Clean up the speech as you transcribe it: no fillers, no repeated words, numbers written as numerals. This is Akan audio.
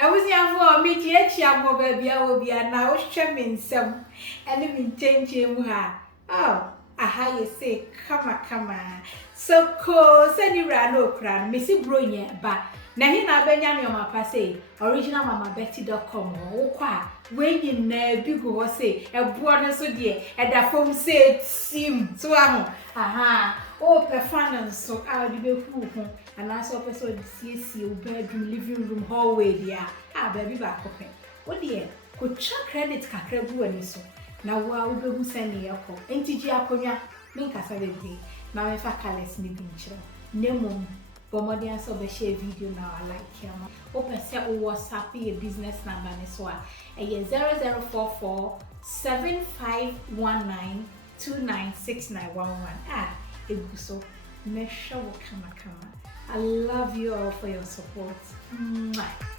I was here for me, Chia, baby, I will be a now shamming some and change him. Oh, aha, you say, come on. So, cool, send you ran no crown, Missy Brunia, but now he na Benjamin on my passe, original Mama Betty.com, oh, qua, when you never big or say, a border so dear, and the phone said, sim, so aha, oh, performance, so I'll be who, and I saw person CC, bedroom, living room, hallway, dear, baby back open. Oh, dear, could check credit cacrebu and so. Now, while we go send me a call, ain't Giaconia, make us a baby. Now, if I call us, me pinch. No Bomodian so be share video now I like him. Open set WhatsApp your business number this one. A 0044 7519 296911. It so make sure come. I love you all for your support. Mwah.